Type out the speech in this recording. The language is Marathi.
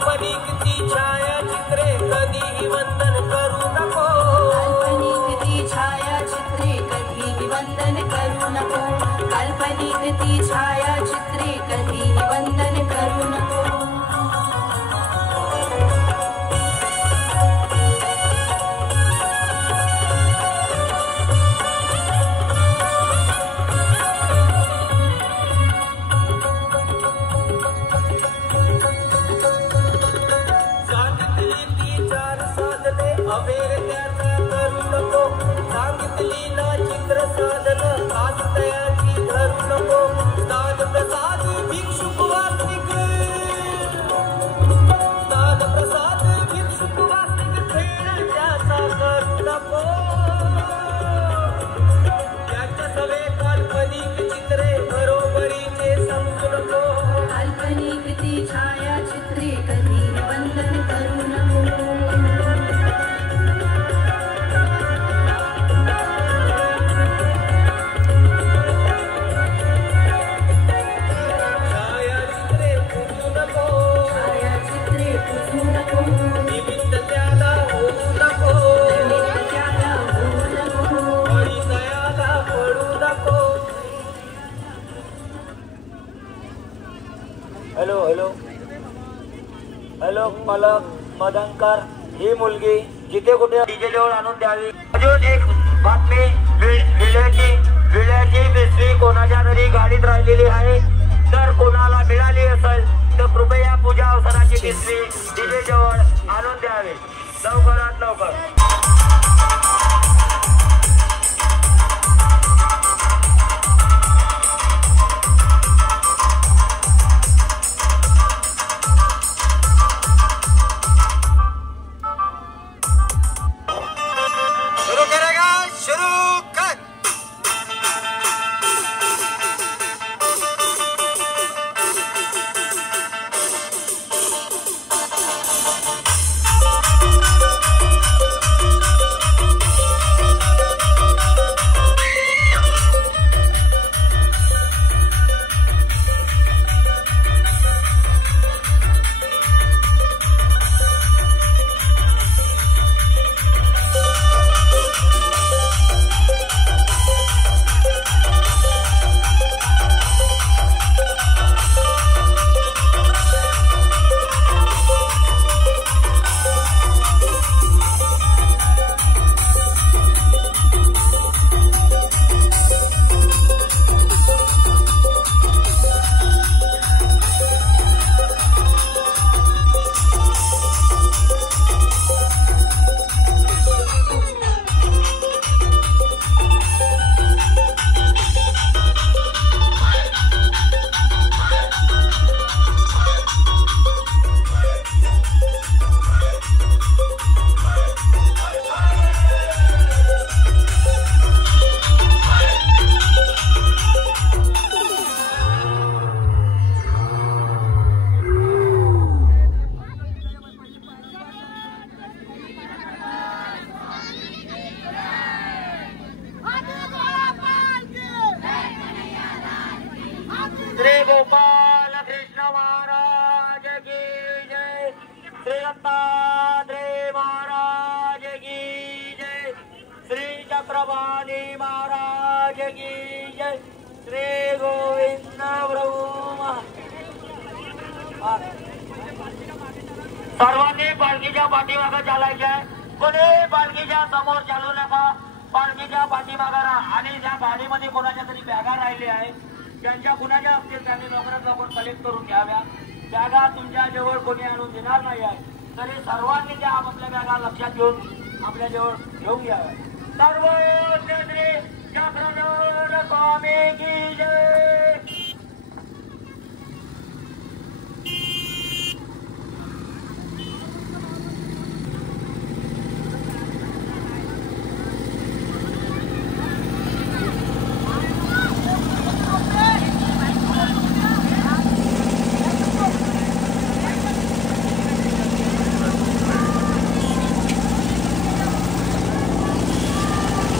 काल्पनिक ती छायाचित्रे कधीही वंदन करू नको. काल्पनिक ती छायाचित्रे कधीही वंदन करू नको. काल्पनिक ती छायाचित्रे कधीही वंदन करू नको. अवेर त्याचा करू नको. सांगितली ना चित्र साधन आस्तयाची धरू नको. दान प्रसाद भिक्षुक वास्तिक दान प्रसाद भिक्षुक वास्तिक खेळ त्याचा करू नको. त्याच्या सवे काल्पनिक चित्रे बरोबरीचे समजू नको. काल्पनिक ती छायाचित्रे कधी वंदन करू नको. हॅलो हॅलो हॅलो मालक मदनकर, ही मुलगी जिथे कुठे डीजे जवळ आणून द्यावी. अजून एक बातमी, विड्याची पिशवी कोणाच्या तरी गाडीत राहिलेली आहे. जर कोणाला मिळाली असेल तर कृपया पूजा अवसराची पिशवी डीजे जवळ आणून द्यावी लवकरात लवकर. श्री गोपाल कृष्ण महाराज की जय. श्री दत्तात्रेय महाराज की जय. श्री चक्रपाणी महाराज की जय. श्री गोविंद प्रभू. सर्वांनी पालखीच्या पाठीमागे चालायचे आहे. कोणी पालखीच्या समोर चालू नका. पालखीच्या पाठीमागे राहा. आणि ज्या गाडीमध्ये कोणाच्या तरी बॅगा राहिल्या आहे, ज्यांच्या कुणाच्या असतील त्यांनी लवकरात लवकर कलेक्ट करून घ्याव्या. बॅगा तुमच्या जवळ कोणी आणून देणार नाही आहे, तरी सर्वांनी त्या आपल्या बॅगा लक्षात घेऊन आपल्या जवळ घेऊन घ्याव्या. सर्व श्री चक्रधर स्वामी की जय.